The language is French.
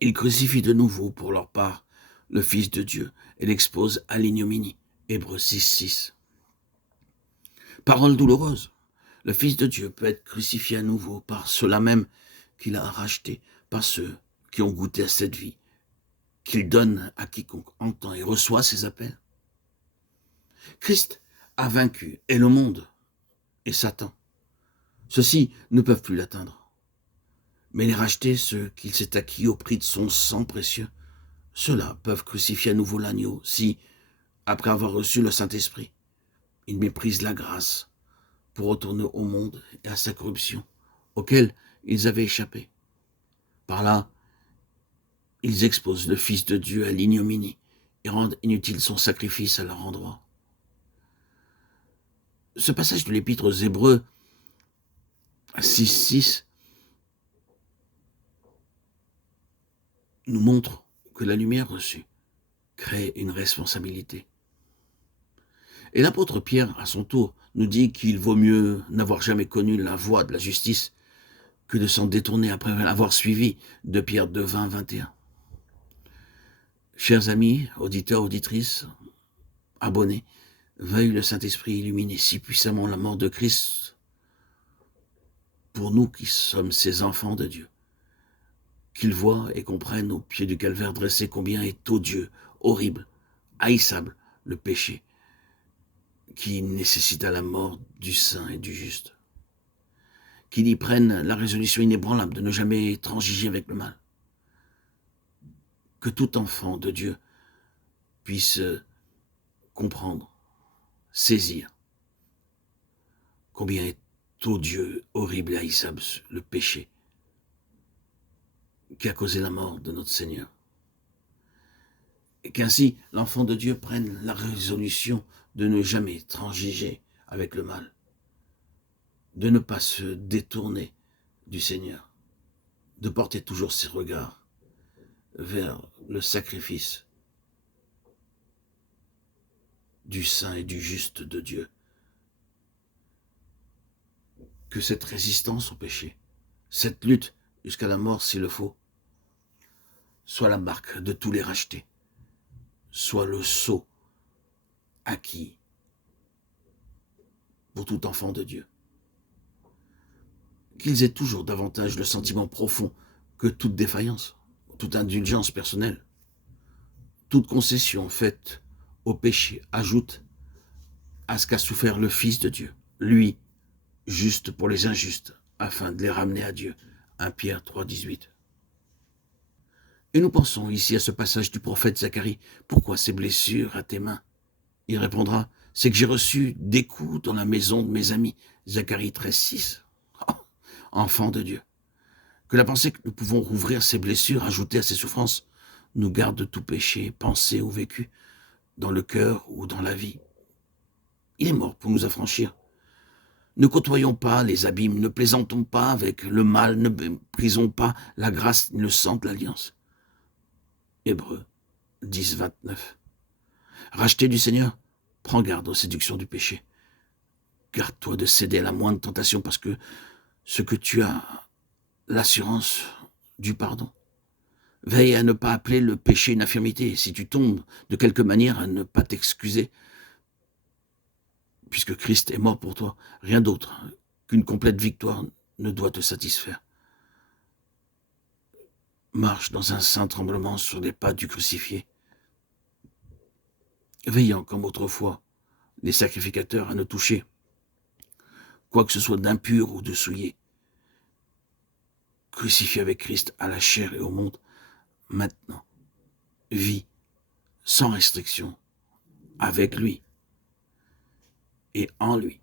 Ils crucifient de nouveau pour leur part le Fils de Dieu et l'exposent à l'ignominie. Hébreux 6:6. Parole douloureuse. Le Fils de Dieu peut être crucifié à nouveau par ceux-là même qu'il a rachetés, par ceux qui ont goûté à cette vie, qu'il donne à quiconque entend et reçoit ses appels. Christ a vaincu et le monde et Satan. Ceux-ci ne peuvent plus l'atteindre. Mais les rachetés, ceux qu'il s'est acquis au prix de son sang précieux, ceux-là peuvent crucifier à nouveau l'agneau si, après avoir reçu le Saint-Esprit, ils méprisent la grâce pour retourner au monde et à sa corruption, auquel ils avaient échappé. Par là, ils exposent le Fils de Dieu à l'ignominie et rendent inutile son sacrifice à leur endroit. Ce passage de l'Épître aux Hébreux 6:6 nous montre que la lumière reçue crée une responsabilité. Et l'apôtre Pierre, à son tour, nous dit qu'il vaut mieux n'avoir jamais connu la voie de la justice que de s'en détourner après l'avoir suivi, de Pierre 2, 20, 21. Chers amis, auditeurs, auditrices, abonnés, veuille le Saint-Esprit illuminer si puissamment la mort de Christ pour nous qui sommes ses enfants de Dieu, qu'ils voient et comprennent au pied du calvaire dressé combien est odieux, horrible, haïssable le péché qui nécessita la mort du saint et du juste. Qu'ils y prennent la résolution inébranlable de ne jamais transiger avec le mal. Que tout enfant de Dieu puisse comprendre, saisir combien est odieux, horrible et haïssable le péché qui a causé la mort de notre Seigneur. Et qu'ainsi l'enfant de Dieu prenne la résolution de ne jamais transiger avec le mal, de ne pas se détourner du Seigneur, de porter toujours ses regards vers le sacrifice du saint et du juste de Dieu. Que cette résistance au péché, cette lutte jusqu'à la mort s'il le faut, soit la marque de tous les rachetés, soit le sceau acquis pour tout enfant de Dieu. Qu'ils aient toujours davantage le sentiment profond que toute défaillance, toute indulgence personnelle, toute concession faite au péché ajoute à ce qu'a souffert le Fils de Dieu, lui, juste pour les injustes, afin de les ramener à Dieu. 1 Pierre 3,18. Et nous pensons ici à ce passage du prophète Zacharie. Pourquoi ces blessures à tes mains? Il répondra, c'est que j'ai reçu des coups dans la maison de mes amis. Zacharie 13,6. Oh, enfant de Dieu. Que la pensée que nous pouvons rouvrir ces blessures, ajouter à ces souffrances, nous garde de tout péché, pensé ou vécu, dans le cœur ou dans la vie. Il est mort pour nous affranchir. Ne côtoyons pas les abîmes, ne plaisantons pas avec le mal, ne méprisons pas la grâce ni le sang de l'alliance. Hébreux 10, 29. Racheté du Seigneur, prends garde aux séductions du péché. Garde-toi de céder à la moindre tentation parce que ce que tu as, l'assurance du pardon. Veille à ne pas appeler le péché une infirmité. Si tu tombes de quelque manière, à ne pas t'excuser. Puisque Christ est mort pour toi, rien d'autre qu'une complète victoire ne doit te satisfaire. Marche dans un saint tremblement sur les pas du crucifié, veillant comme autrefois les sacrificateurs à ne toucher quoi que ce soit d'impur ou de souillé. Crucifié avec Christ à la chair et au monde, maintenant, vis sans restriction avec lui et en lui.